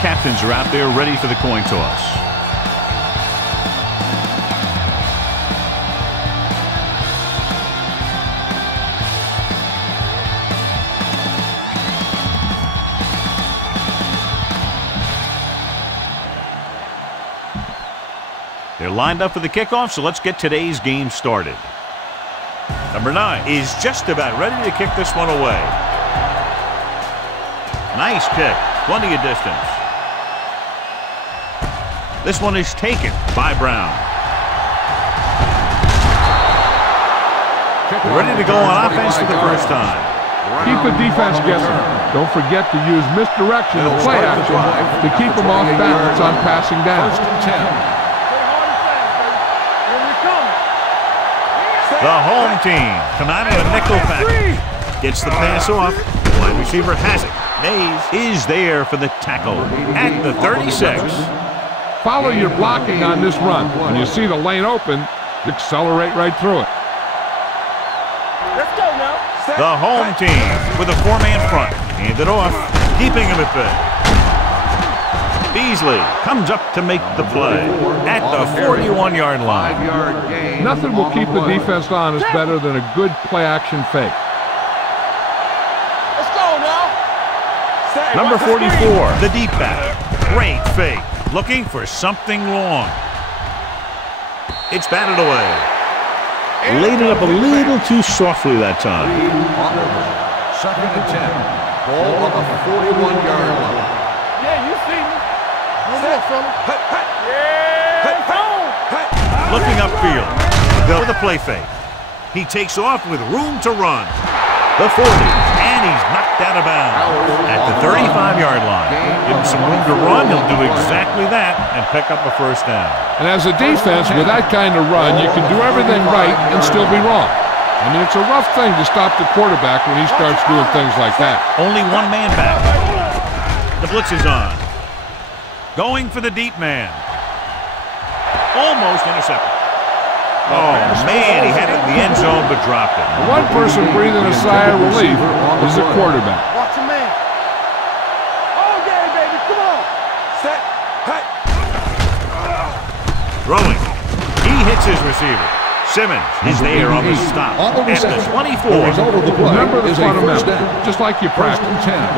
captains are out there ready for the coin toss. They're lined up for the kickoff, so let's get today's game started. Number 9 is just about ready to kick this one away. Nice kick, plenty of distance. This one is taken by Brown. They're ready to go on offense for the first time. Keep the defense guessing. Don't forget to use misdirection and play action to keep them off balance on passing down. The home team come out in a nickel package. Gets the pass off. Wide receiver has it. Mays is there for the tackle at the 36. Follow your blocking on this run. When you see the lane open, accelerate right through it. Let's go now. The home team with a 4-man front. Hand it off. Keeping him at bay. Beasley comes up to make the play at the 41-yard line. Nothing will keep the defense honest better than a good play-action fake. Let's go now. Number 44, the deep back. Great fake. Looking for something long. It's batted away. Laid it up a little too softly that time. Second and 10. Ball on the 41-yard line. Yeah, you see me. Looking upfield. Go the play fake. He takes off with room to run. The 40. And he's knocked out of bounds at the 35-yard line. Give him some room to run. He'll do exactly that and pick up a first down. And as a defense, with that kind of run, you can do everything right and still be wrong. I mean, it's a rough thing to stop the quarterback when he starts doing things like that. Only one man back. The blitz is on. Going for the deep man. Almost intercepted. Oh, man, he had it in the end zone but dropped it. The one person breathing a sigh of relief is the quarterback. Watch your man. Oh, yeah, baby, come on. Set. Hey. Throwing. He hits his receiver. Simmons is there on the stop at the 24. Remember the fundamentals, just like you practice.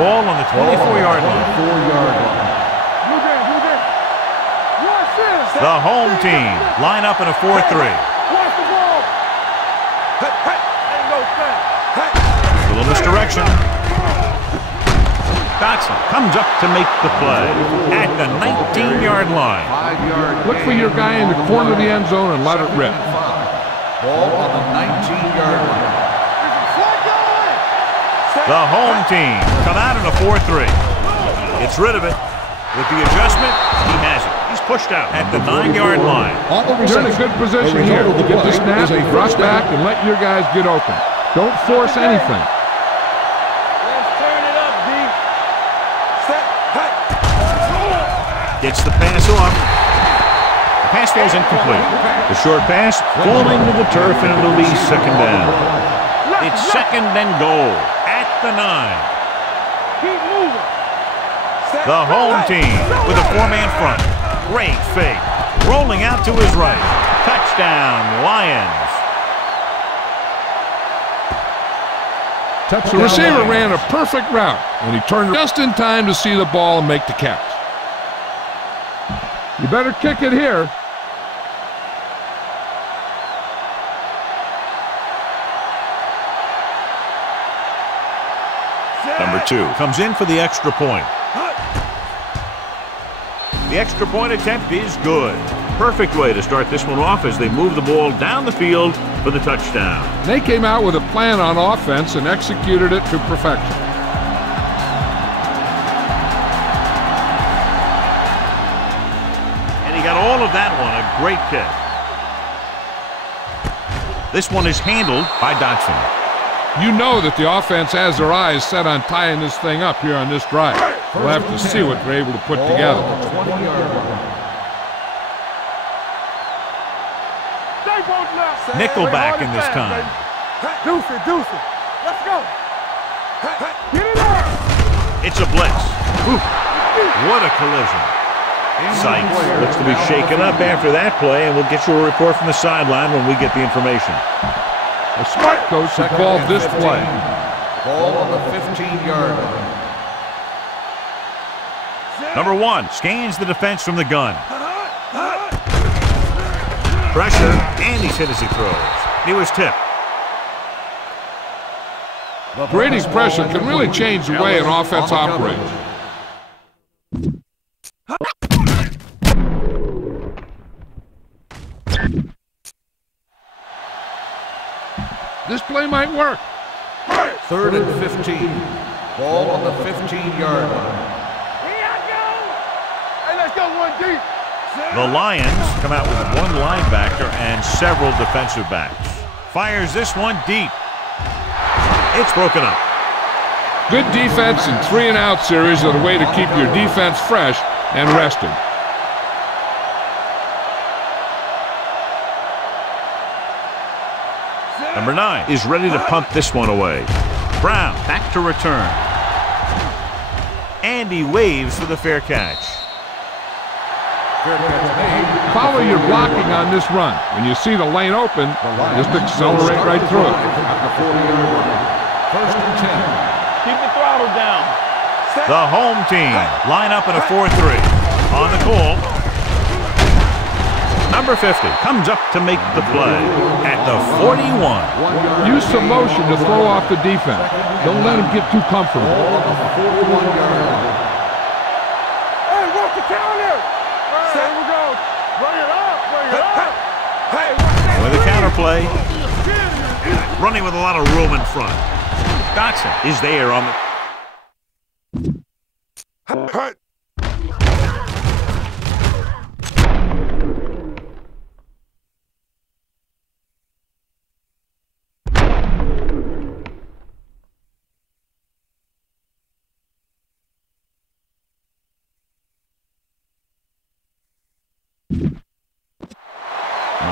Ball on the 24-yard line. The home team line up in a 4-3. Watch the ball. Ain't no thing. A little misdirection. Dotson comes up to make the play at the 19-yard line. Look for your guy in the corner of the end zone and let it rip. Ball on the 19-yard line. The home team come out in a 4-3. Gets rid of it. With the adjustment, he has it. He's pushed out at the 9-yard line. You're in a good position here. Get the snap, rush back, and let your guys get open. Don't force anything. Let's turn it up, D. Set. Hey. Gets the pass off. The pass falls incomplete. The short pass falling to the turf, and it'll be second down. It's second and goal at the 9. Keep moving. The home team with a 4-man front. Great fake. Rolling out to his right. Touchdown, Lions. The receiver ran a perfect route, and he turned just in time to see the ball and make the catch. You better kick it here. Number 2 comes in for the extra point. The extra point attempt is good. Perfect way to start this one off as they move the ball down the field for the touchdown. They came out with a plan on offense and executed it to perfection. And he got all of that one, a great kick. This one is handled by Dotson. You know that the offense has their eyes set on tying this thing up here on this drive. We'll have to see what they're able to put together. Nickelback in this time. Deuce it. Let's go. Get it up. It's a blitz. Ooh. What a collision. Sykes looks to be shaken up after that play, and we'll get you a report from the sideline when we get the information. A smart coach who called this play. Ball on the 15-yard line. Number 1 scans the defense from the gun. Pressure, and he's hit as he throws. He was tipped. Creating pressure can really change the way an offense operates. This play might work. 3rd and 15. Ball on the 15-yard line. Here I go! Hey, let's go one deep. The Lions come out with 1 linebacker and several defensive backs. Fires this one deep. It's broken up. Good defense and 3-and-out series are the way to keep your defense fresh and rested. Number 9 is ready to punt this one away. Brown back to return. And he waves for the fair catch. Follow your blocking on this run. When you see the lane open, just accelerate right through it. 1st and 10. Keep the throttle down. The home team line up in a 4-3. On the call, number 50 comes up to make the play at the 41. Use some motion to throw off the defense. Don't let them get too comfortable. Hey, watch the counter. There we go. Bring it up. Bring it up. Hey, watch that. With a counter play, running with a lot of room in front. Dotson is there on the...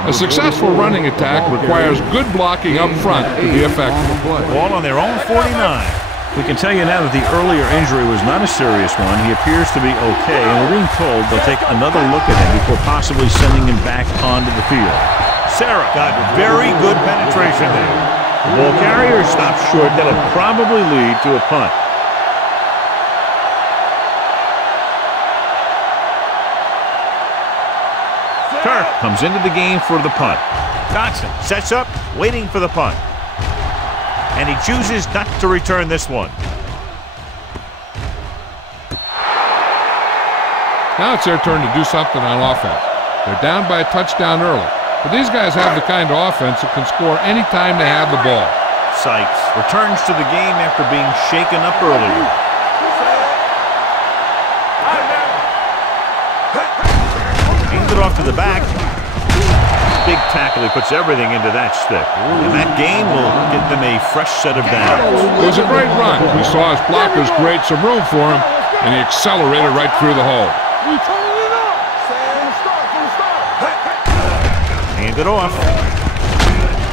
A successful running attack requires good blocking up front to be effective. Ball on their own 49. We can tell you now that the earlier injury was not a serious one. He appears to be okay, and we're being told they'll take another look at him before possibly sending him back onto the field. Sarah got very good penetration there. The ball carrier stops short. That'll probably lead to a punt. Turk comes into the game for the punt. Dotson sets up, waiting for the punt. And he chooses not to return this one. Now it's their turn to do something on offense. They're down by a touchdown early. But these guys have the kind of offense that can score any time they have the ball. Sykes returns to the game after being shaken up earlier. Hands it off to the back. Big tackle. He puts everything into that stick. And that gain will get them a fresh set of downs. It was a great run. We saw his blockers create some room for him, and he accelerated right through the hole. We turning it up. From the start. Hand it off.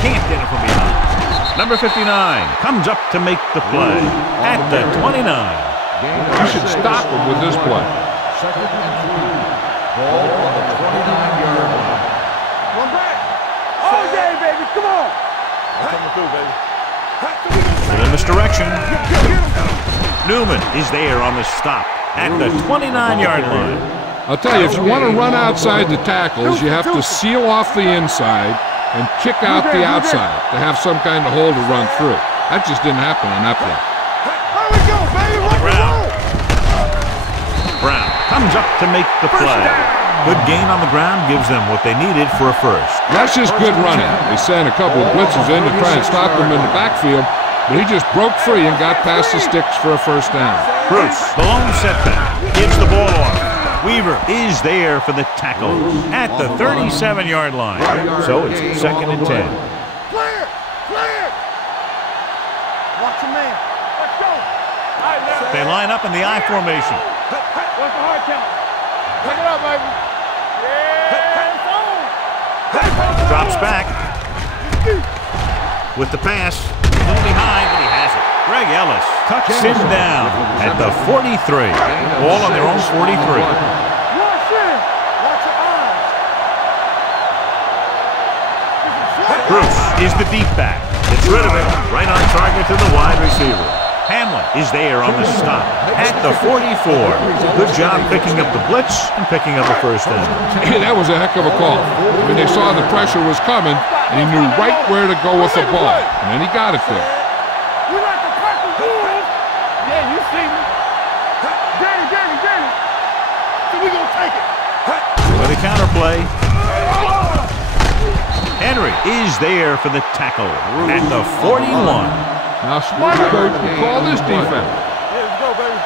Can't get it from behind. Number 59 comes up to make the play at the 29. You should stop him with this play. 2nd and 3. Ball on the 29-yard line. One back. Oh, yeah, baby. Come on. I'm coming through, baby. In misdirection. Newman is there on the stop at the 29-yard line. I'll tell you, if you want to run outside the tackles, you have to seal off the inside and kick out the outside to have some kind of hole to run through. That just didn't happen on that play. Here we go, baby. On the ground. Brown comes up to make the play. Good gain on the ground gives them what they needed for a first. That's just good running. They sent a couple of blitzes in to try and stop him in the backfield, but he just broke free and got past the sticks for a first down. Bruce, the lone setback, gives the ball off. Weaver is there for the tackle at the 37-yard line. So it's 2nd and 10. Clear. Clear. Watch your man. Let's go. All right, now. They line up in the I formation. What's the hard count? Pick it up, baby. Yeah. Drops back with the pass. A little behind, but he has it. Greg Big Ellis cuts him down at the 43. All on their own 43. Watch it. Watch your eyes. Bruce is the deep back. Gets rid of it. Right on target to the wide receiver. Hamlin is there on the stop at the 44. Good job picking up the blitz and picking up a first down. Hey, that was a heck of a call. I mean, they saw the pressure was coming, and he knew right where to go with the ball. And then he got it there. You like to crack the rules? Yeah, you see me. Danny. So we gonna take it. With a counter play. Henry is there for the tackle at the 41. Now, smart coach will call this defense. Let's go, baby.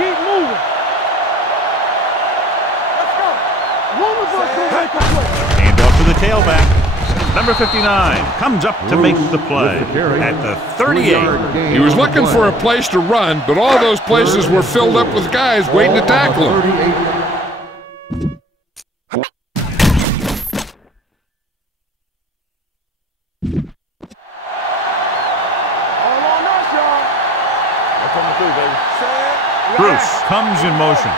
Keep moving. Let's go. One of us gonna make a play. Hand off to the tailback. Number 59 comes up to make the play at the 38. He was looking for a place to run, but all those places were filled up with guys waiting to tackle him. Bruce comes in motion.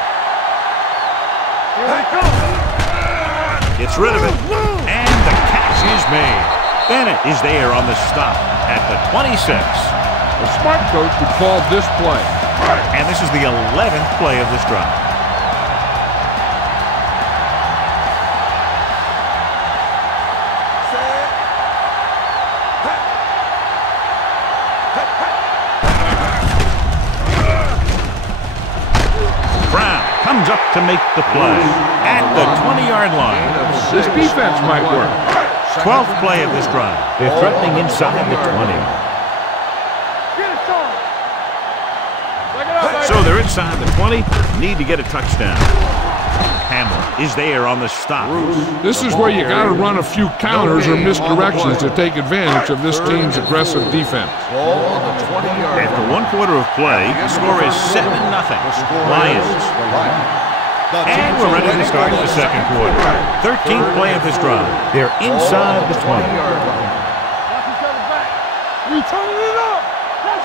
Gets rid of it, and the catch is made. Bennett is there on the stop at the 26. A smart coach would call this play. And this is the 11th play of this drive. Comes up to make the play at the 20-yard line. This defense might work. 12th play of this drive. They're threatening inside the 20. So they're inside the 20. Need to get a touchdown. Hamlin is there on the stop. This is where you got to run a few counters or misdirections to take advantage of this team's aggressive defense. After 1 quarter of play, the score is 7-0. Lions. And we're ready to start the second quarter. 13th play of this drive. They're inside the 20.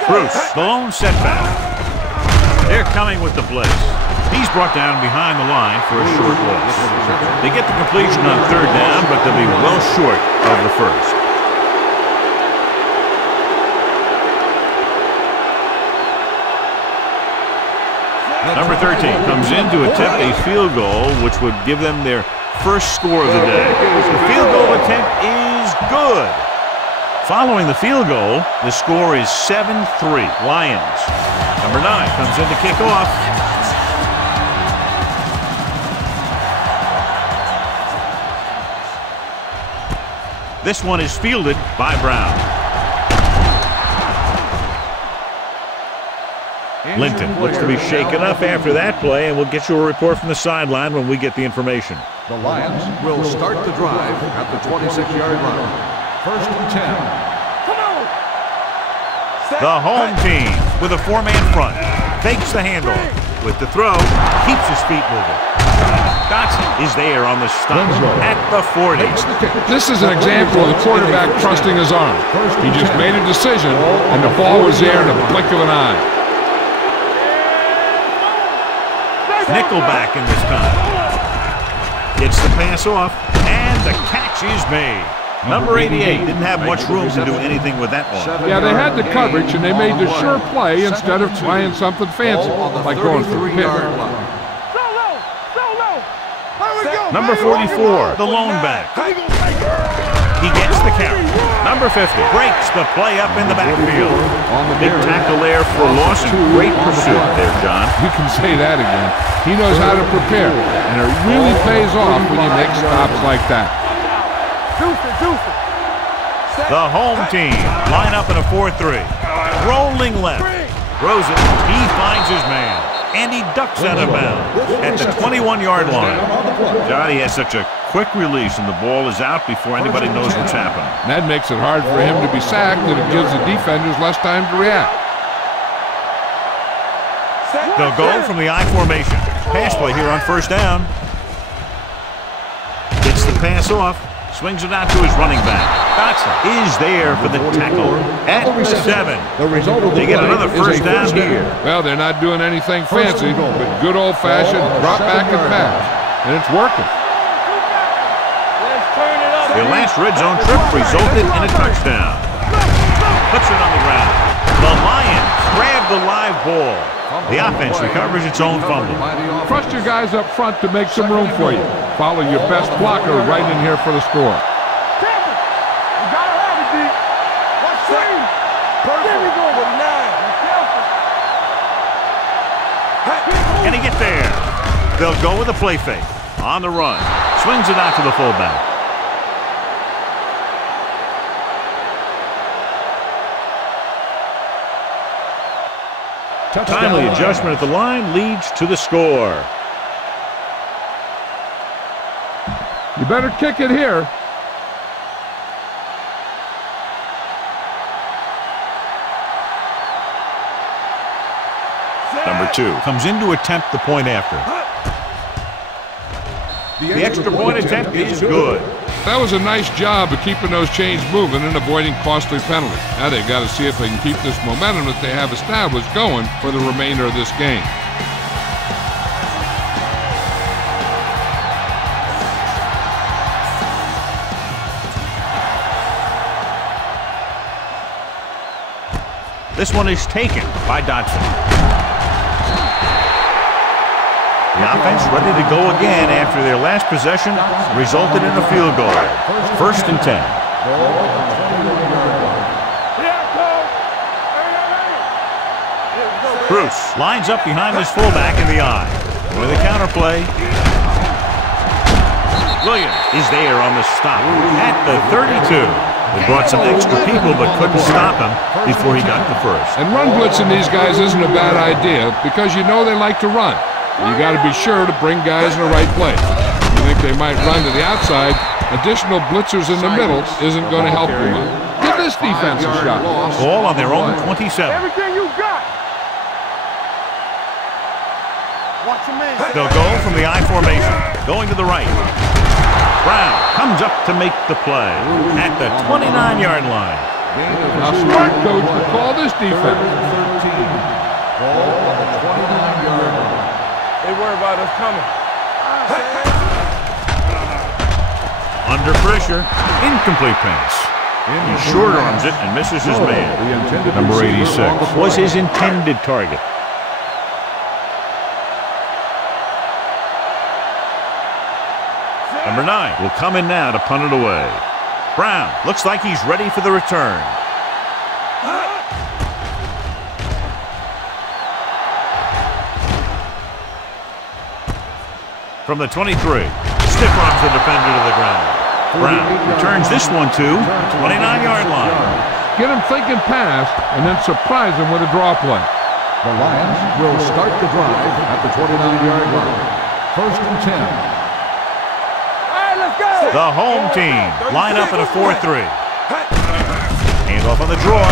Bruce, the lone setback. They're coming with the blitz. He's brought down behind the line for a short loss. They get the completion on 3rd down, but they'll be well short of the first. Number 13 comes in to attempt a field goal, which would give them their first score of the day. The field goal attempt is good. Following the field goal, the score is 7-3. Lions. Number 9 comes in to kick off. This one is fielded by Brown. Linton looks to be shaken up after that play, and we'll get you a report from the sideline when we get the information. The Lions will start the drive at the 26-yard line. 1st and 10. Come on. The home team with a 4-man front fakes the handoff. With the throw, keeps his feet moving. Dotson is there on the stop at the 40. This is an example of the quarterback trusting his arm. He just made a decision, and the ball was there in a blink of an eye. Nickelback in this time. Gets the pass off, and the catch is made. Number 88 didn't have much room to do anything with that one. Yeah, they had the coverage, and they made the sure play instead of trying something fancy, like going for the pick. Number 44, the lone back. He gets the carry. Number 50 breaks the play up in the backfield. Big tackle there for loss and great pursuit there, John. You can say that again. He knows how to prepare, and it really pays off when you make stops like that. The home team line up in a 4-3. Rolling left. Throws it. He finds his man. And he ducks out of bounds at the 21-yard line. Johnny has such a quick release, and the ball is out before anybody knows what's happening. And that makes it hard for him to be sacked, and it gives the defenders less time to react. They'll go from the I formation. Pass play here on 1st down. Gets the pass off. Swings it out to his running back. Dotson is there for the tackle at the 7. They get another first down here. Well, they're not doing anything fancy, but good old-fashioned drop back and pass. And it's working. Their last red zone trip resulted in a touchdown. Puts it on the ground. The Lions grab the live ball. The offense recovers its own fumble. Trust your guys up front to make some room for you. Follow your best blocker right in here for the score. Can he get there? They'll go with a play fake. On the run. Swings it out to the fullback. Timely adjustment at the line leads to the score. You better kick it here. Number 2 comes in to attempt the point after. The extra point attempt is good. That was a nice job of keeping those chains moving and avoiding costly penalties. Now they've got to see if they can keep this momentum that they have established going for the remainder of this game. This one is taken by Dotson. The offense ready to go again after their last possession resulted in a field goal. First and 10. Bruce lines up behind his fullback in the eye. With a counter play. Williams is there on the stop at the 32. They brought some extra people but couldn't stop him before he got the first. And run blitzing these guys isn't a bad idea because you know they like to run. You got to be sure to bring guys in the right place. You think they might run to the outside, additional blitzers in the middle isn't going to help you much. Give this defense a shot. Ball on their own 27. Everything you got. Watch your man. They'll go from the I formation, going to the right. Brown comes up to make the play at the 29-yard line. Now smart coach to call this defense. Ball on the 29-yard line. They worry about us coming. Under pressure, incomplete pass. He short arms it and misses his man. Number 86 was his intended target. Number 9 will come in now to punt it away. Brown looks like he's ready for the return. From the 23, stiff arms the defender to the ground. Brown returns this one to 29-yard line. Get him thinking pass and then surprise him with a draw play. The Lions will start the drive at the 29-yard line. First and 10. All right, let's go. The home team line up in a 4-3. Hand off on the draw.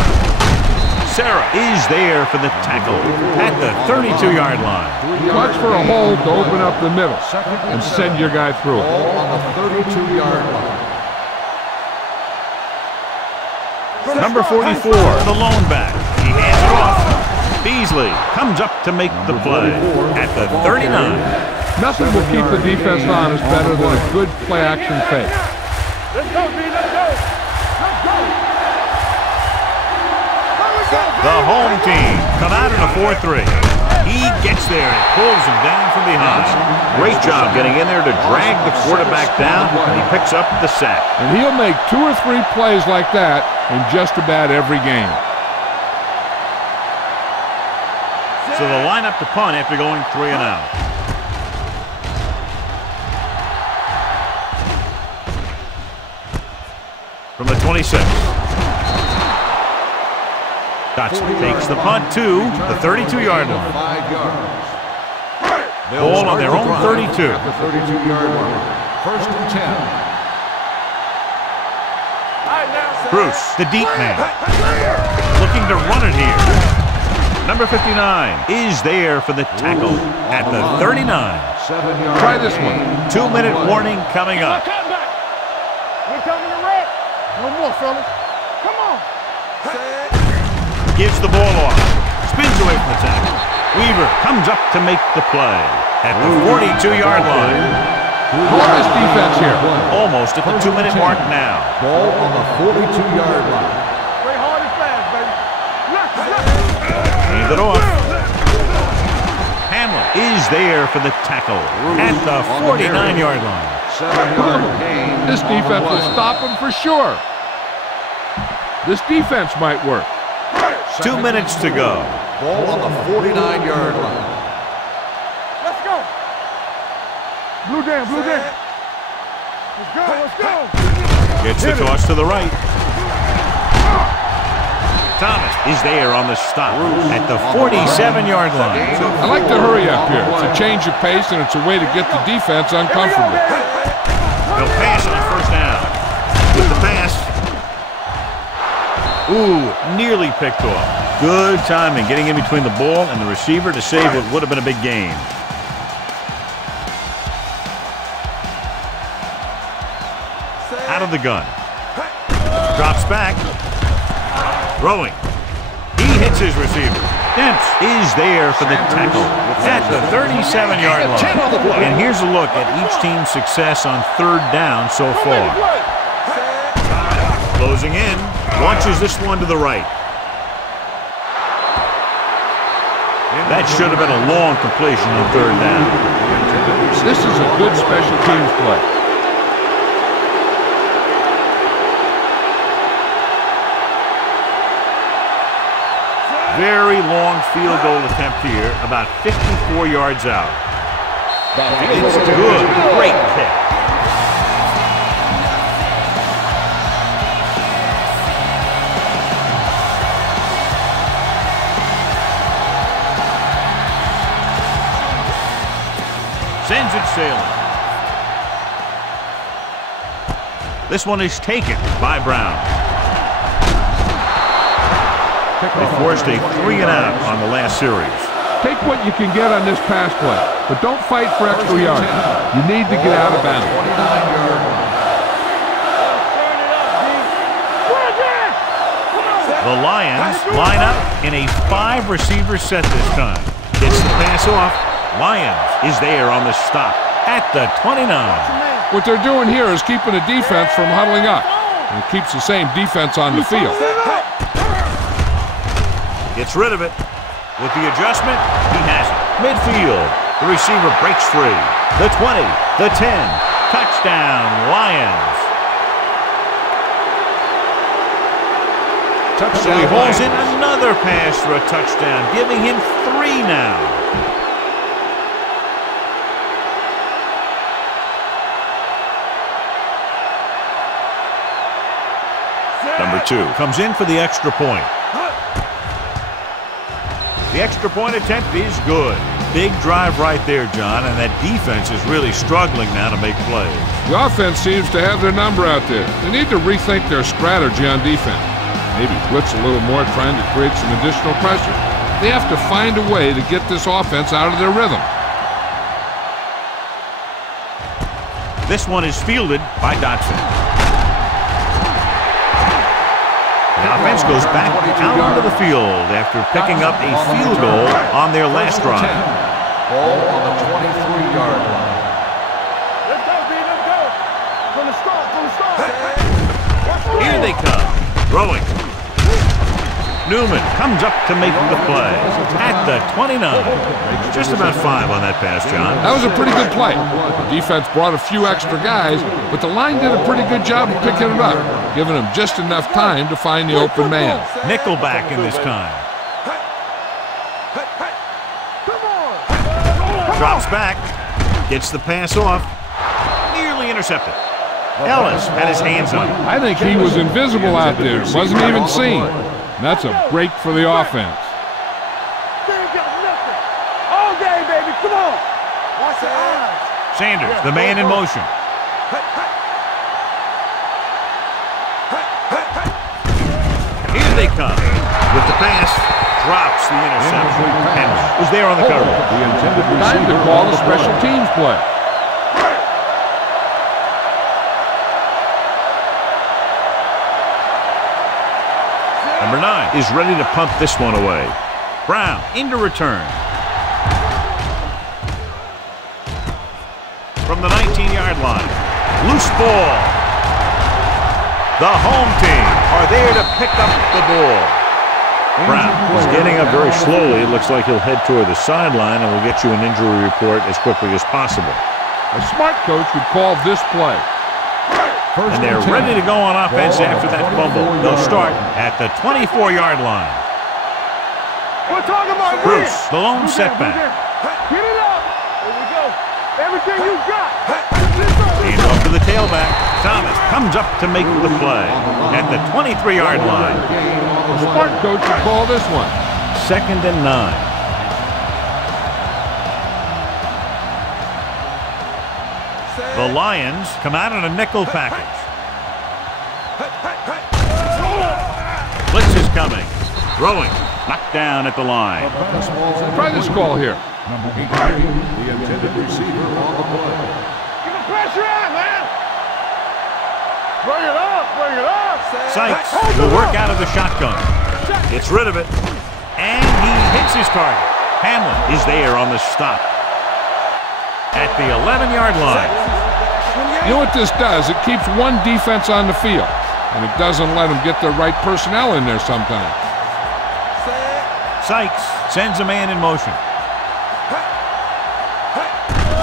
Sarah is there for the tackle at the 32-yard line. Watch for a hole to open up the middle and send your guy through it. Ball on the 32-yard line. Number 44, the lone back. He hands it off. Beasley comes up to make the play at the 39. Nothing will keep the defense honest better than a good play-action fake. Let's go, B. Let's go. Let's go. The home team come out in a 4-3. He gets there and pulls him down from behind. Great job getting in there to drag the quarterback down, and he picks up the sack. And he'll make 2 or 3 plays like that in just about every game. So they'll line up to punt after going 3 and out. From the 26. Dotson takes the punt to the 32-yard line. 5 yards. Ball on their own 32. At the 32-yard line. First and 10. Bruce, the deep man, looking to run it here. Number 59 is there for the tackle at the 39. 7 yards. Try this one. 2-minute warning coming up. We're coming to wreck. No more, fellas. Come on. Gives the ball off. Spins away from the tackle. Weaver comes up to make the play at the 42-yard line. Glorious defense here. Almost at the 2-minute mark now. Ball on the 42-yard line. Play hard and fast, baby. Hand it off. Hamlin is there for the tackle at the 49-yard line. 7-yard gain. This defense will stop him for sure. This defense might work. 2 minutes to go. Ball on the 49-yard line. Let's go. Blue down, blue down. Let's go, let's go. Gets the toss to the right. Thomas is there on the stop at the 47-yard line. I like to hurry up here. It's a change of pace, and it's a way to get the defense uncomfortable. They'll pass on first down. With the pass. Ooh, nearly picked off. Good timing, getting in between the ball and the receiver to save what would have been a big gain. Out of the gun. Drops back. Throwing. He hits his receiver. Dent is there for the tackle at the 37-yard line. And here's a look at each team's success on third down so far. Closing in. Launches this one to the right. That should have been a long completion on third down. This is a good special teams play. Very long field goal attempt here, about 54 yards out. It's good. Great pick. Sends it sailing. This one is taken by Brown. They forced a 3-and-out on the last series. Take what you can get on this pass play, but don't fight for extra yards. You need to get out of bounds. The Lions line up in a 5-receiver set this time. Gets the pass off. Lions is there on the stop at the 29. What they're doing here is keeping the defense from huddling up. And it keeps the same defense on the field. Gets rid of it. With the adjustment, he has it. Midfield. The receiver breaks free. The 20, the 10. Touchdown, Lions. So he hauls in another pass for a touchdown, giving him 3 now. Number 2 comes in for the extra point. The extra point attempt is good. Big drive right there, John, and that defense is really struggling now to make plays. The offense seems to have their number out there. They need to rethink their strategy on defense. Maybe blitz a little more, trying to create some additional pressure. They have to find a way to get this offense out of their rhythm. This one is fielded by Dotson. The offense goes back out onto the field after picking up a field goal on their last drive. Ball on the 23-yard line. Let's go, D, let's go. From the start. Here they come. Throwing. Newman comes up to make the play at the 29. Just about 5 on that pass, John. That was a pretty good play. The defense brought a few extra guys, but the line did a pretty good job of picking it up, giving them just enough time to find the open man. Nickelback in this time. Drops back. Gets the pass off. Nearly intercepted. Ellis had his hands on it. I think he was invisible out there. Wasn't even seen. And that's a break for the offense. They ain't got nothing. All day, baby. Come on. Watch your eyes. Sanders, the man in motion. Here they come. With the pass, drops the interception. And was there on the cover. The intended Time to call a special teams play. is ready to punt this one away. Brown into return. From the 19-yard line. Loose ball. The home team are there to pick up the ball. Brown is getting up very slowly. It looks like he'll head toward the sideline, and we'll get you an injury report as quickly as possible. A smart coach would call this play. And they're ready to go on offense after that fumble. They'll start at the 24-yard line. We're talking about Bruce, the lone setback. Get it up. Here we go. Everything you got. Hand off to the tailback. Thomas comes up to make the play at the 23-yard line. A smart coach would call this one. 2nd and 9. The Lions come out in a nickel package. Blitz is coming. Throwing. Knocked down at the line. Try this call here. Number 18, the intended receiver on the play. Get the pressure on, man. Bring it up. Bring it up. Sykes will work out of the shotgun. Gets rid of it. And he hits his target. Hamlin is there on the stop. At the 11-yard line. You know what this does? It keeps one defense on the field, and it doesn't let them get the right personnel in there sometimes. Sykes sends a man in motion.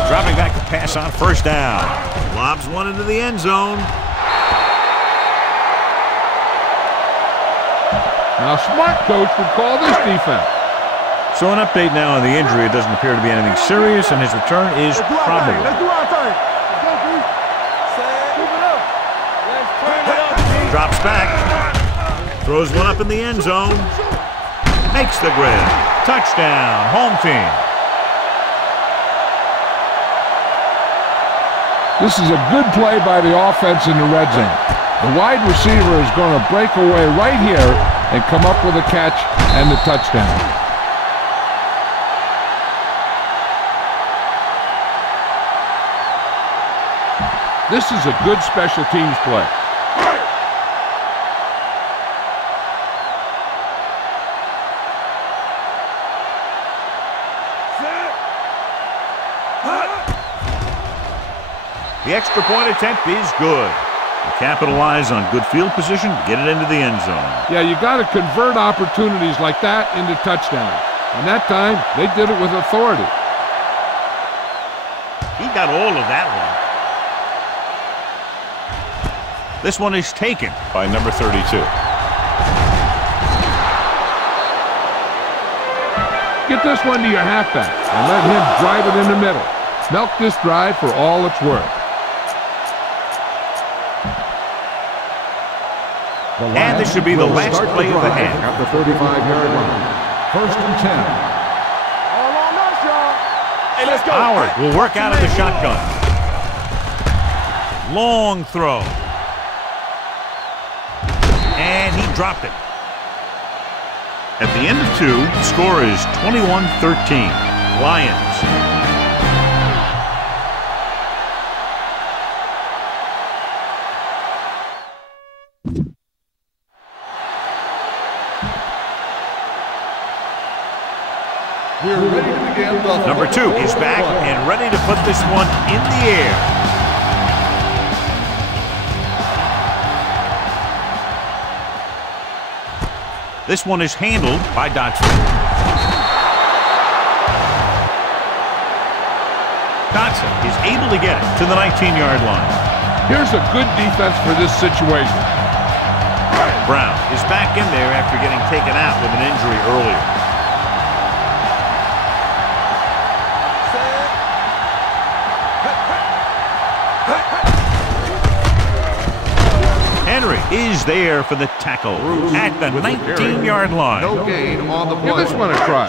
Dropping back to pass on first down. Lobs one into the end zone. Now, a smart coach would call this defense. So an update now on the injury. It doesn't appear to be anything serious, and his return is probable. Let's do our thing. Drops back. Throws one up in the end zone. Makes the grab. Touchdown, home team. This is a good play by the offense in the red zone. The wide receiver is going to break away right here and come up with a catch and the touchdown. This is a good special teams play. The extra point attempt is good. They capitalize on good field position, get it into the end zone. Yeah, you got to convert opportunities like that into touchdowns. And that time, they did it with authority. He got all of that one. This one is taken by number 32. Get this one to your halfback and let him drive it in the middle. Milk this drive for all it's worth. And this should be the last play of the half. At the 35-yard line. 1st and 10. All on us, y'all. Hey, let's go. Howard will work out of the shotgun. Long throw. And he dropped it. At the end of 2, the score is 21-13. Lions. We're ready to begin the Number 2 is back and ready to put this one in the air. This one is handled by Dotson. Dotson is able to get it to the 19-yard line. Here's a good defense for this situation. Brown is back in there after getting taken out with an injury earlier. Henry is there for the tackle at the 19-yard line. No gain on the play. Give this one a try.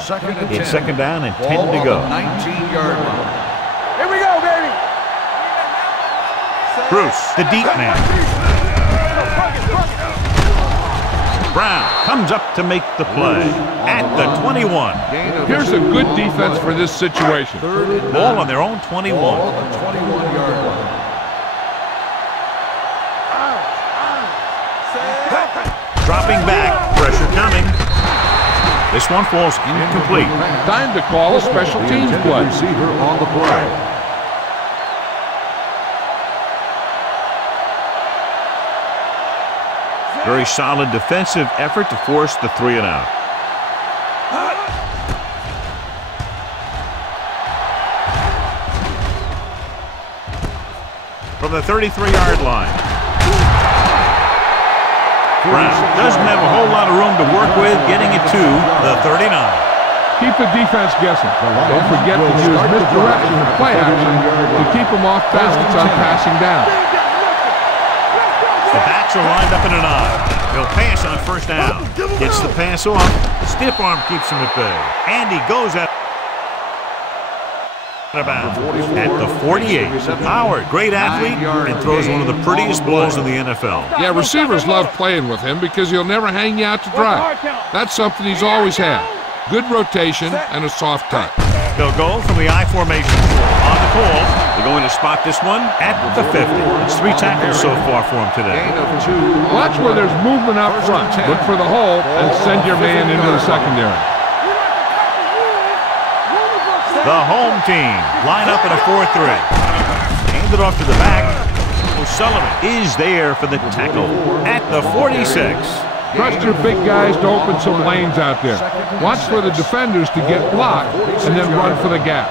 It's 2nd down and 10 to go. 19-yard line. Here we go, baby. Bruce, the deep man. Brown comes up to make the play at the 21. Here's a good defense for this situation. Ball on their own 21. Ball on the 21-yard line. Dropping back, pressure coming. This one falls incomplete. Time to call a special teams play. Receiver on the play. Very solid defensive effort to force the 3-and-out. From the 33-yard line. Brown doesn't have a whole lot of room to work with, getting it to the 39. Keep the defense guessing. Don't forget to use misdirection and play action to keep them off balance on passing down. The backs are lined up in an eye. He'll pass on first down. Gets the pass off. The stiff arm keeps him at bay. And he goes out of bounds at the 48. Howard, great athlete, and throws one of the prettiest balls in the NFL. Yeah, receivers love playing with him because he'll never hang you out to dry. That's something he's always had. Good rotation and a soft touch. They'll go from the I formation. On the call, they're going to spot this one at the 50. It's 3 tackles so far for him today. Watch where there's movement up front. Look for the hole and send your man into the secondary. The home team line up in a 4-3. Hand it off to the back. O'Sullivan is there for the tackle at the 46. Trust your big guys to open some lanes out there. Watch for the defenders to get blocked and then run for the gap.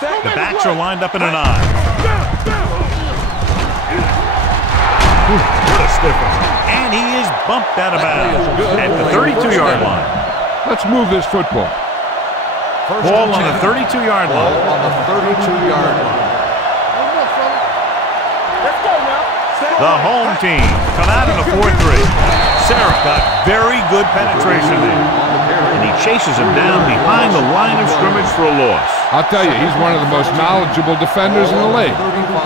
The backs are lined up in an eye. What a stiffer. And he is bumped out of bounds at the 32-yard line. Let's move this football. Ball on the 32-yard line. On the 32-yard line. The home team come out in a 4-3. Sarah got very good penetration there. And he chases him down behind the line of scrimmage for a loss. I'll tell you, he's one of the most knowledgeable defenders in the league.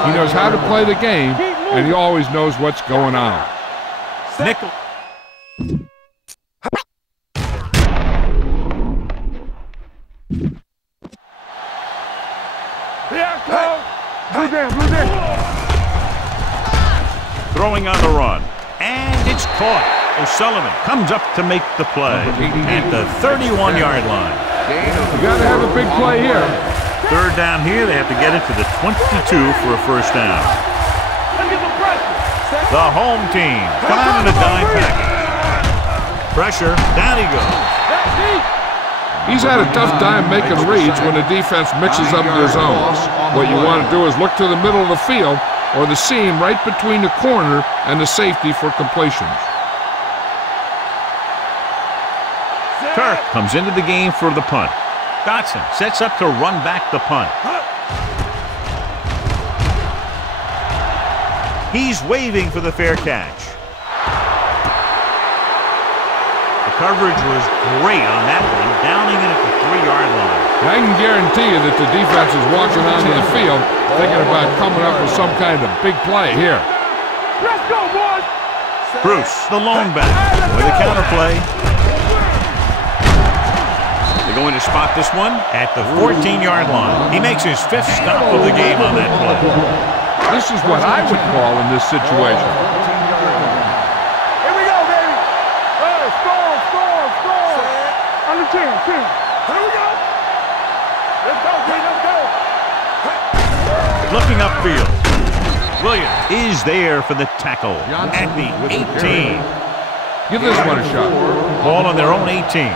He knows how to play the game, and he always knows what's going on. Nickel. Throwing on the run. And it's caught. O'Sullivan comes up to make the play at the 31-yard line. You got to have a big play here. Third down here. They have to get it to the 22 for a first down. The home team come out in a dime package. Pressure. Down he goes. He's had a tough time making reads when the defense mixes up their zones. What you want to do is look to the middle of the field or the seam right between the corner and the safety for completions. Turk comes into the game for the punt. Dotson sets up to run back the punt. He's waving for the fair catch. The coverage was great on that one, downing it at the 3-yard line. I can guarantee you that the defense is walking onto the field thinking about coming up with some kind of big play here. Let's go, boys! Bruce, the lone back, with a counterplay. They're going to spot this one at the 14-yard line. He makes his 5th stop of the game on that play. This is what I would call in this situation. Here we go, baby! Hey, score! On the 10. Here we go! Let's go, G, let's go! Looking upfield. Williams is there for the tackle at the 18. Give this one a shot. Ball on their own 18.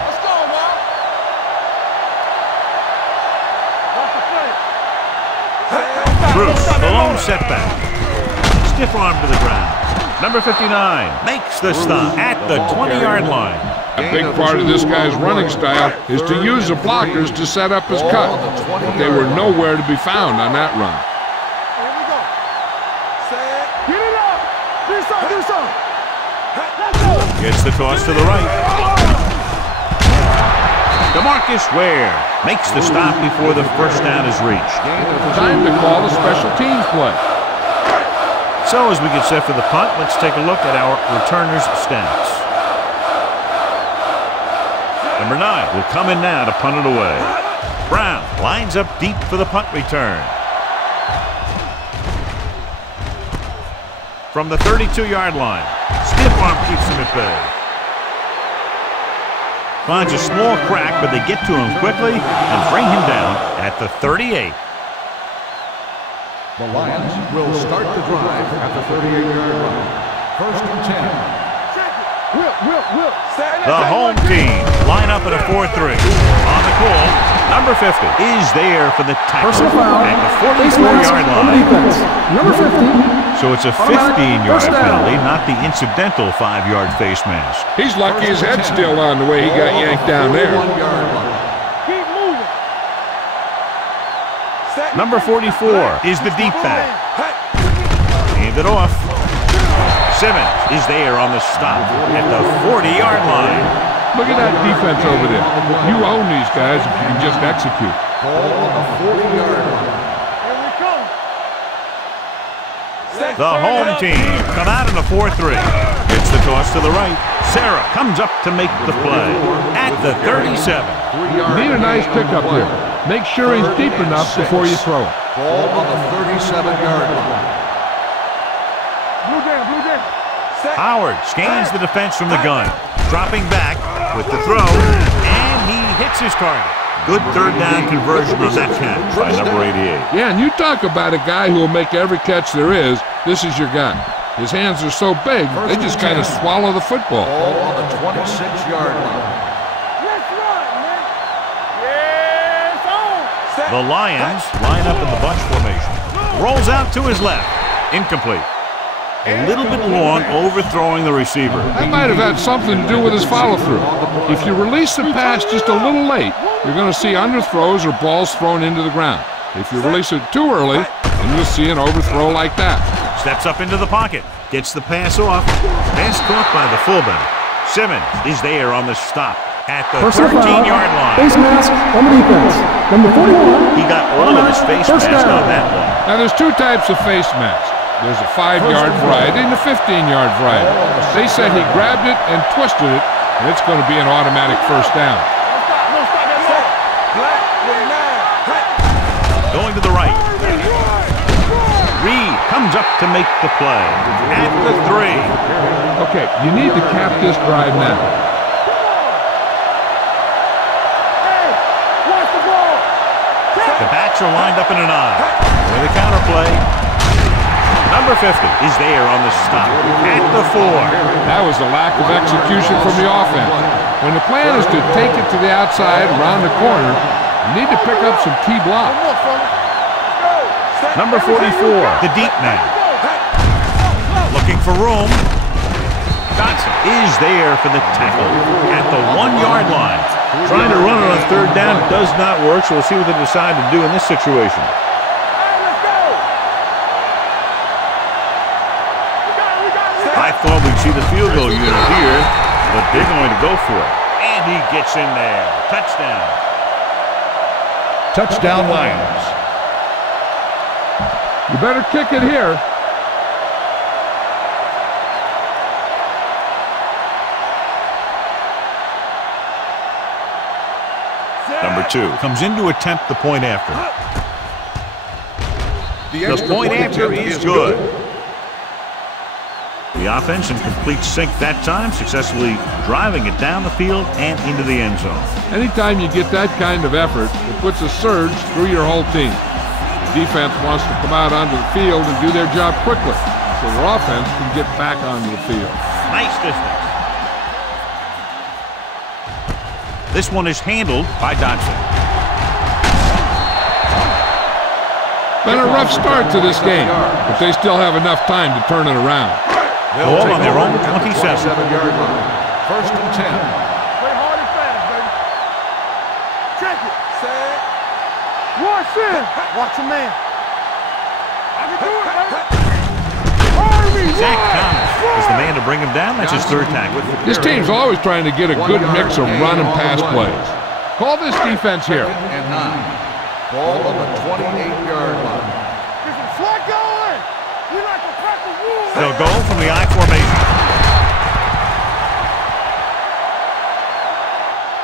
Bruce, the lone setback. Stiff arm to the ground. Number 59 makes the stop at the 20-yard line. A big part of this guy's running style is to use the blockers to set up his cut. But they were nowhere to be found on that run. Gets the toss to the right. DeMarcus Ware makes the stop before the first down is reached. Time to call a special teams play. So as we get set for the punt, let's take a look at our returners' stats. Number 9 will come in now to punt it away. Brown lines up deep for the punt return. From the 32-yard line, stiff arm keeps him at bay. Finds a small crack, but they get to him quickly and bring him down at the 38. The Lions will start the drive at the 38-yard line. First and 10. The home team line up at a 4-3. On the call, number 50 is there for the tackle at the 44-yard line. Number 50. So it's a 15-yard penalty, not the incidental 5-yard face mask. He's lucky his head's still on the way he got yanked down there. Keep moving. Number 44 is the deep back. Hand it off. Simmons is there on the stop at the 40-yard line. Look at that defense over there. You own these guys if you can just execute. Ball on the 40-yard line. Here we come. The home team come out in a 4-3. It's the toss to the right. Sarah comes up to make the play at the 37. Need a nice pickup here. Make sure he's deep enough before you throw it. Ball on the 37-yard line. Blue down, blue down. Howard scans the defense from the gun. Dropping back with the throw, and he hits his target. Good third down conversion on that catch by number 88. Yeah, and you talk about a guy who will make every catch there is. This is your guy. His hands are so big, they just kind of swallow the football. Ball on the 26-yard line. Let's run, man. Yes, on. The Lions line up in the bunch formation. Rolls out to his left. Incomplete. A little bit long, overthrowing the receiver. That might have had something to do with his follow-through. If you release the pass just a little late, you're going to see underthrows or balls thrown into the ground. If you release it too early, then you'll see an overthrow like that. Steps up into the pocket. Gets the pass off. Pass caught by the fullback. Simmons is there on the stop at the 13-yard line. Face mask on the defense. Number 41. He got all of his face mask on that one. Now, there's two types of face masks. There's a 5-yard variety and a 15-yard variety. They said he grabbed it and twisted it, and it's going to be an automatic first down. Going to the right. Reed comes up to make the play at the 3. Okay, you need to cap this drive now. Hey, watch the ball. The backs are lined up in an eye. With a counter play. Number 50 is there on the stop at the 4. That was a lack of execution from the offense. When the plan is to take it to the outside, around the corner, you need to pick up some key blocks. Number 44, the deep man. Looking for room. Johnson is there for the tackle at the 1-yard line. Trying to run it on third down does not work, so we'll see what they decide to do in this situation. I thought we'd see the field goal unit here, but they're going to go for it. And he gets in there. Touchdown. Touchdown Lions. You better kick it here. Number 2 comes in to attempt the point after. The point after is good. The offense in complete sync that time, successfully driving it down the field and into the end zone. Anytime you get that kind of effort, it puts a surge through your whole team. The defense wants to come out onto the field and do their job quickly, so their offense can get back onto the field. Nice distance. This one is handled by Dodson. Been a rough start to this game, but they still have enough time to turn it around. Ball on their own 27-yard line. First and 10. Play hard and fast, baby. Check it. Set. Watch in. Watch your man. I can do it, baby. Zach Thomas is the man to bring him down. That's his third tackle. This team's always trying to get a good mix of run and pass plays. Call this defense here. And 9. Ball on the 28-yard line. Get some slack going. We like to practice rules. They'll go from the I formation.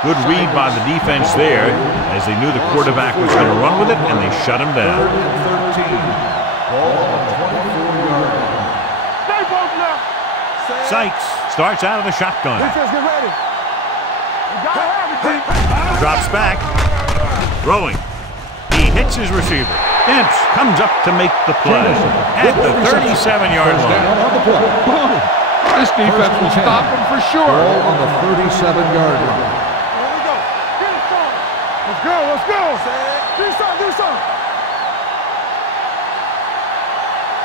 Good read by the defense there, as they knew the quarterback was going to run with it, and they shut him down. 3rd and 13. Ball on the 24-yard line. Stay both now. Sykes starts out of the shotgun. Defense, get ready. You got it. Drops back. Throwing. He hits his receiver. Demps comes up to make the play at the 37-yard line. This defense will stop him for sure. Ball on the 37-yard line. Here we go. Get it started. Let's go. Let's go. Do something. Do something.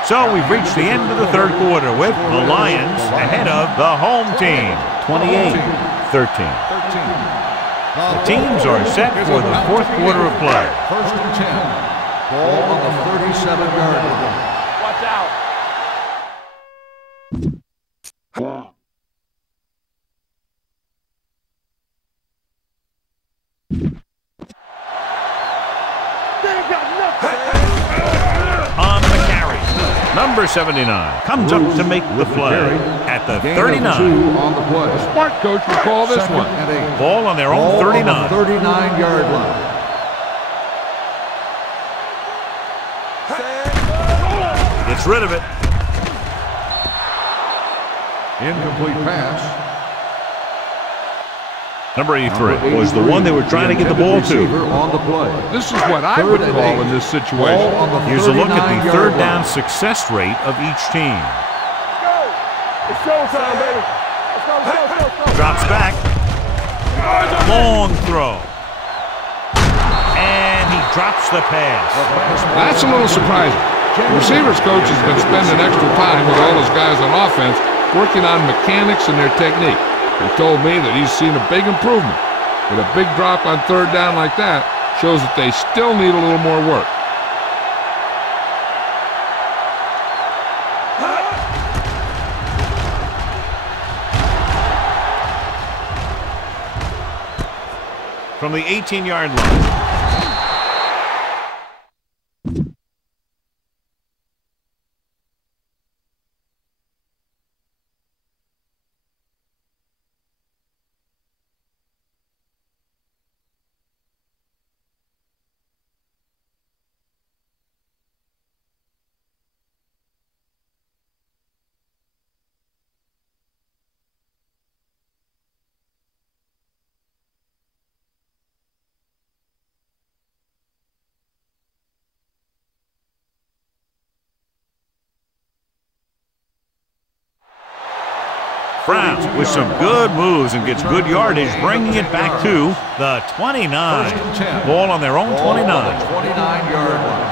So we've reached the end of the third quarter with the Lions ahead of the home team, 28-13. The teams are set for the fourth quarter of play. First and 10. Ball on the 37-yard line. Watch out. They ain't got nothing. On the carry, number 79 comes up to make the play at the 39. On the play. Smart coach will call this Second one. and 8. Ball on their own Ball 39. on the 39-yard line. Gets rid of it. Incomplete pass. Number 83 was the one they were trying to get the ball to. On the play. This is what I would call in this situation. Here's a look at the third down success rate of each team. Let's go. It's showtime, baby. Let's go. Let's go. Drops back. Long throw. And he drops the pass. That's a little surprising. The receivers coach has been spending extra time with all his guys on offense working on mechanics and their technique. He told me that he's seen a big improvement. But a big drop on third down like that shows that they still need a little more work. From the 18-yard line. Browns with some good moves and gets good yardage, bringing it back to the 29. Ball on their own 29. 29-yard line.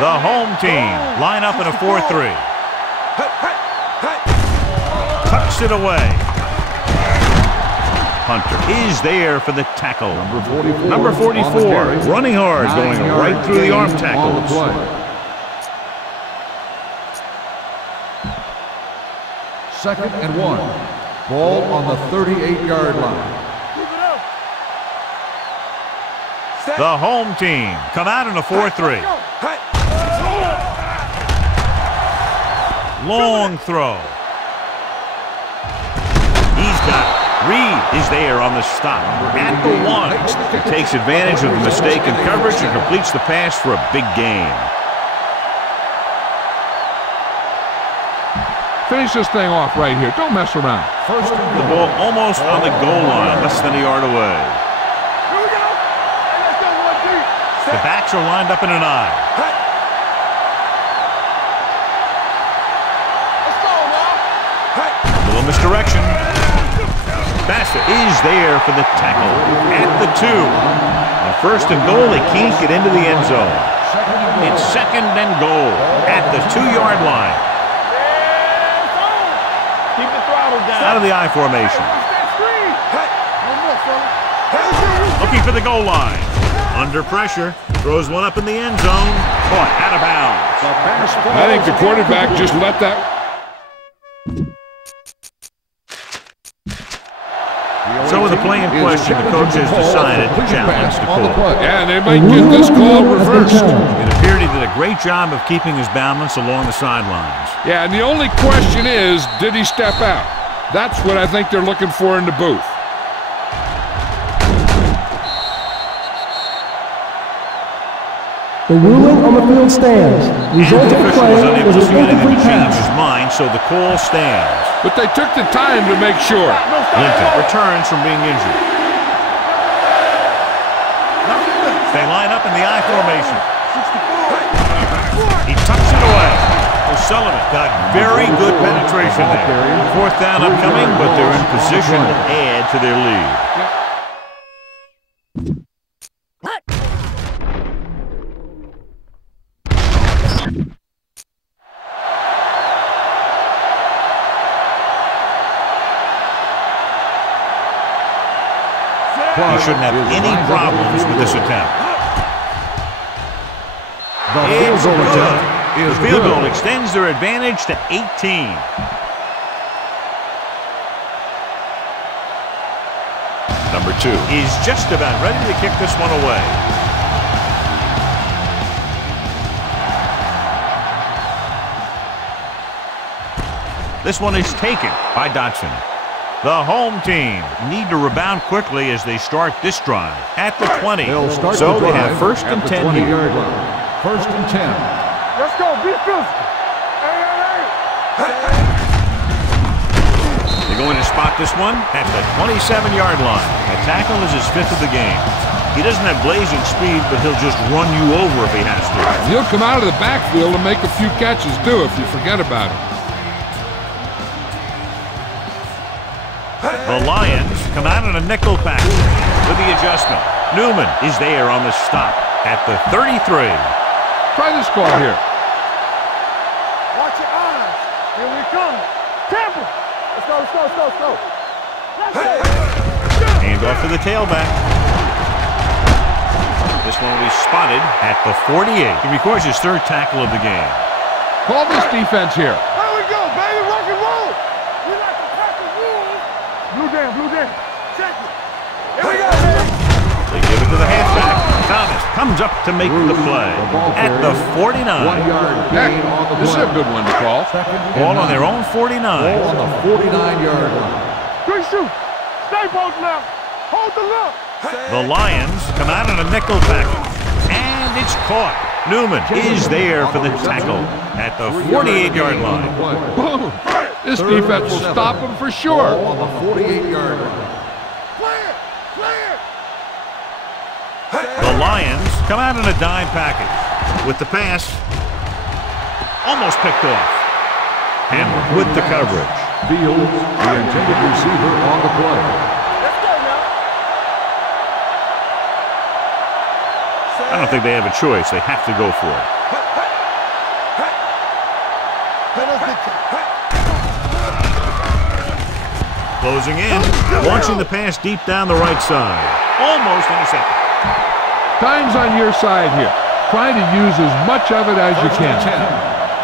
The home team line up in a 4-3. Tucks it away. Hunter is there for the tackle. Number 44 running hard, going right through the arm tackles. Second and 1. Ball on the 38-yard line. The home team come out in a 4-3. Long throw. He's got it. Reed is there on the stop at the 1. Takes advantage of the mistake in coverage and completes the pass for a big gain. Finish this thing off right here. Don't mess around. The ball almost on the goal line, less than a yard away. Here we go. Let's go one deep. The backs are lined up in an eye. Let's go now. Little misdirection. Bassett is there for the tackle at the 2. On first and goal, they can't get into the end zone. It's second and goal at the 2-yard line. Keep the throttle down. Out of the I formation. Looking for the goal line. Under pressure. Throws one up in the end zone. Caught out of bounds. I think the quarterback just let that. So with the play in question, the coach has decided to challenge the call. Yeah, and they might get this call reversed. It appeared he did a great job of keeping his balance along the sidelines. Yeah, and the only question is, did he step out? That's what I think they're looking for in the booth. The ruling on the field stands. Result And the of the official play was unable was to an see anything incomplete to change pass. his mind, so the call stands. But they took the time to make sure. Linton returns from being injured. They line up in the I formation. He tucks it away. O'Sullivan got very good penetration there. 4th down upcoming, but they're in position to add to their lead. He shouldn't have any problems with this attempt. It's good. The field goal extends their advantage to 18. Number 2 is just about ready to kick this one away. This one is taken by Dotson. The home team need to rebound quickly as they start this drive at the 20. So they have 1st and 10 here. 1st and 10. Let's go. Be physical. They're going to spot this one at the 27-yard line. A tackle is his 5th of the game. He doesn't have blazing speed, but he'll just run you over if he has to. He'll come out of the backfield and make a few catches, too, if you forget about him. The Lions come out in a nickel package with the adjustment. Newman is there on the stop at the 33. Try this call here. Watch your eyes. Here we come. Temple. Let's go, let's go, let's go, let's go. Let's go. Hand off to the tailback. This one will be spotted at the 48. He records his 3rd tackle of the game. Call this defense here. There we go, baby. Rock and roll. We like to practice rules. Blue down, blue down. Check it. Here we go, baby. They give it to the halfback. Thomas comes up to make the play at the 49. 1 yard gain on the play. This is a good one to call. Ball on their own 49. Ball on the 49-yard line. Good shoot. Stay both left. Hold the look. The Lions come out in a nickel package, and it's caught. Newman is there for the tackle at the 48-yard line. Boom! This defense will stop him for sure. Ball on the 48-yard line. Clear. Clear. The Lions come out in a dime package with the pass. Almost picked off. Hamler with the coverage. Fields, the intended receiver on the play. Let's go now. I don't think they have a choice. They have to go for it. Closing in. Launching the pass deep down the right side. Almost intercepted. Time's on your side here. Try to use as much of it as you can.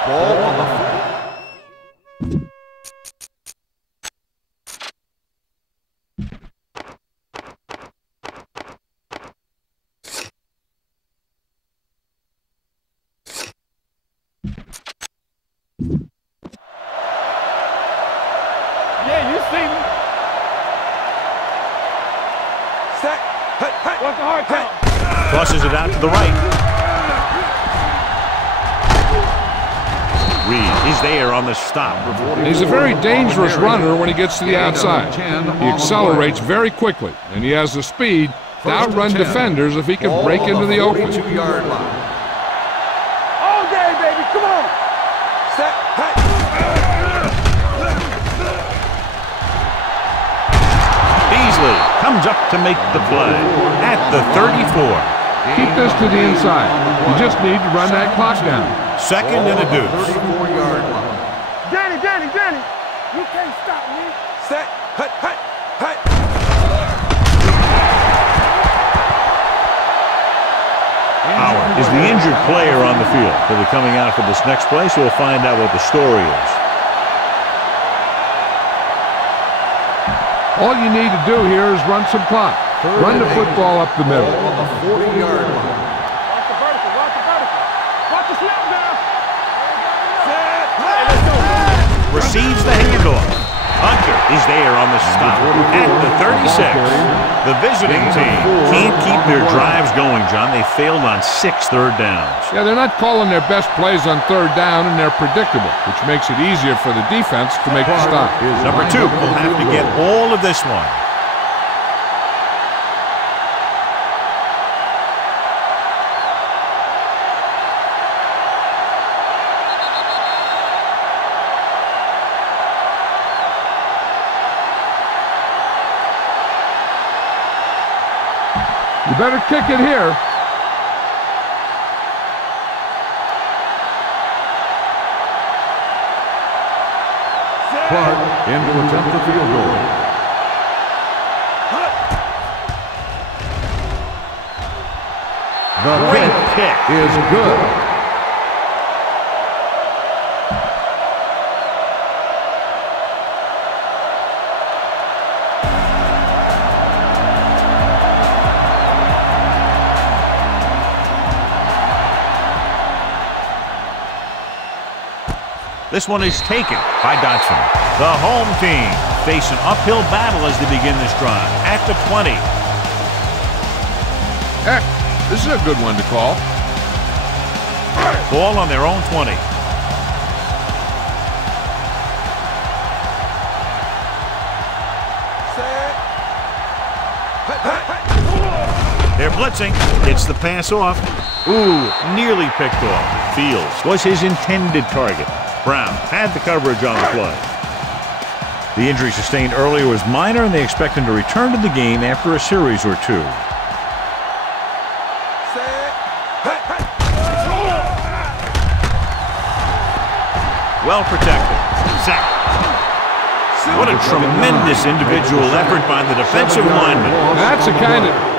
Ball on the Yeah, you see me. Set. What's the hard count? Tosses it out to the right. Reed is there on the stop. He's a very dangerous runner when he gets to the outside. He accelerates very quickly, and he has the speed to outrun defenders if he can break into the open. 42-yard line. All day, baby. Come on. Set. Beasley comes up to make the play at the 34. Keep this to the inside. You just need to run that clock down. 2nd and a deuce. 34-yard line. Danny. You can't stop me. Set. Howard is the injured player on the field. He'll be coming out for this next play, so we'll find out what the story is. All you need to do here is run some clock. Run the football up the middle. Ball on the 40-yard line. Watch the vertical. Watch the snap down. Set. Hey, let's go. Receives the handoff. Hunter is there on the stop at the 36. The visiting team can't keep their drives going, John. They failed on 6 third downs. Yeah, they're not calling their best plays on third down, and they're predictable, which makes it easier for the defense to make the stop. Number 2 will have to get all of this one. You better kick it here. Clark in to attempt the field goal. The kick is good. This one is taken by Dodson. The home team face an uphill battle as they begin this drive at the 20. Heck, this is a good one to call. Ball on their own 20. They're blitzing. Gets the pass off. Ooh, nearly picked off. Fields was his intended target. Brown had the coverage on the play. The injury sustained earlier was minor, and they expect him to return to the game after a series or 2. Well protected. Sack. What a tremendous individual effort by the defensive lineman. That's the kind of...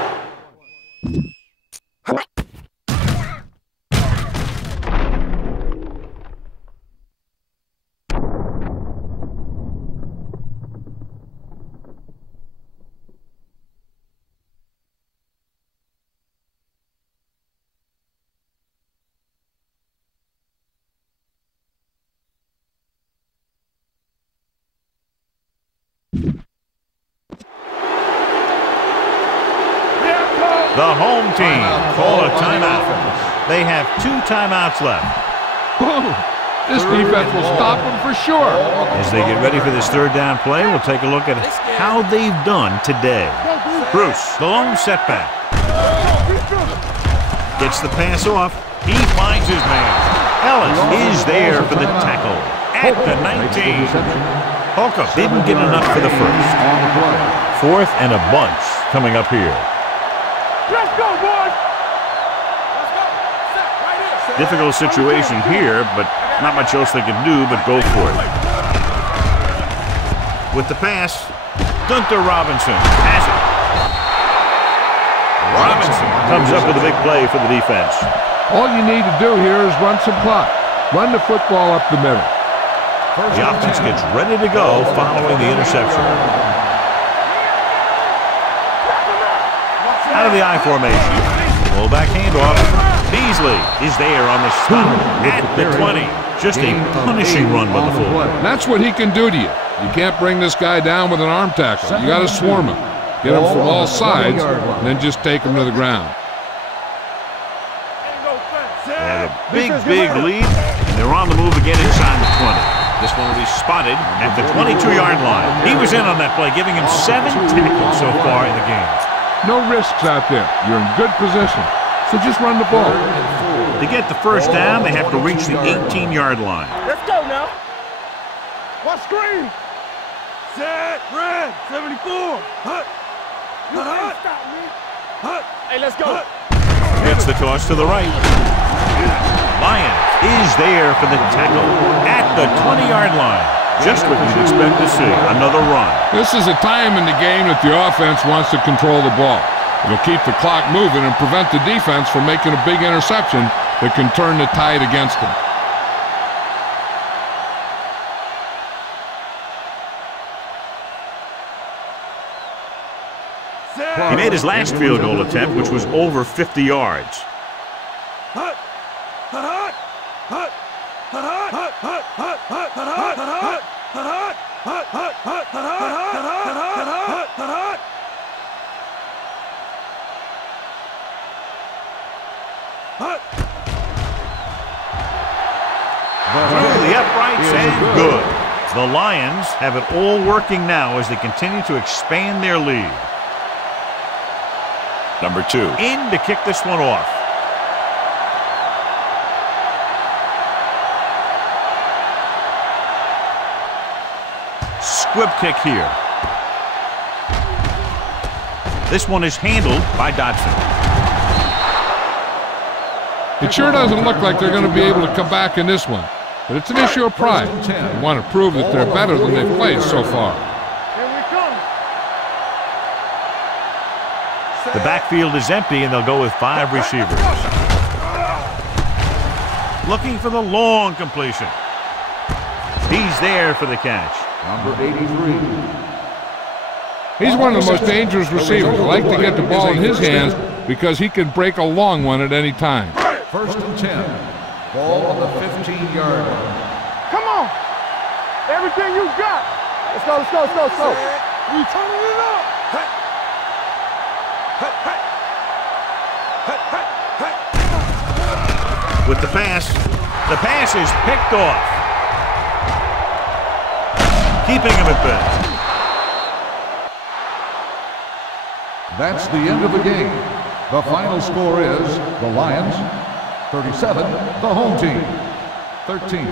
The home team call a timeout. They have 2 timeouts left. This defense will stop them for sure. As they get ready for this third down play, we'll take a look at how they've done today. Bruce, the lone setback. Gets the pass off. He finds his man. Ellis is there for the tackle at the 19. Holcomb didn't get enough for the first. 4th and a bunch coming up here. Let's go, boys! Difficult situation here, but not much else they can do but go for it. With the pass, Gunter Robinson has it. Robinson comes up with a big play for the defense. All you need to do here is run some clock. Run the football up the middle. The offense gets ready to go following the interception. Out of the I formation. Fullback handoff. Beasley is there on the stop at the 20. Just a punishing run by the fullback. That's what he can do to you. You can't bring this guy down with an arm tackle. You got to swarm him. Get him from all sides, and then just take him to the ground. They have a big lead, and they're on the move again inside the 20. This one will be spotted at the 22-yard line. He was in on that play, giving him 7 tackles so far in the game. No risks out there. You're in good position. So just run the ball. To get the first down, they have to reach the 18-yard line. Let's go now. Watch screen. Set. Red. 74. Hut. You can't stop me. Hut. Hey, let's go. Gets the toss to the right. Lyons is there for the tackle at the 20-yard line. Just what you'd expect to see, another run. This is a time in the game that the offense wants to control the ball. It'll keep the clock moving and prevent the defense from making a big interception that can turn the tide against them. He made his last field goal attempt, which was over 50 yards. uprights and good. The Lions have it all working now as they continue to expand their lead. Number 2. In to kick this one off. Squib kick here. This one is handled by Dodson. It sure doesn't look like they're going to be able to come back in this one. But it's an issue of pride. They want to prove that they're better than they've played so far. Here we come. The backfield is empty, and they'll go with 5 receivers. Looking for the long completion. He's there for the catch. Number 83. He's one of the most dangerous receivers. I like to get the ball in his hands because he can break a long one at any time. 1st and 10. Ball on the 15-yard line. Come on. Everything you got. Let's go, let's go, let's go, let's go. We turning it up. With the pass is picked off. Keeping him at bay. That's the end of the game. The final score is the Lions 37, the home team 13.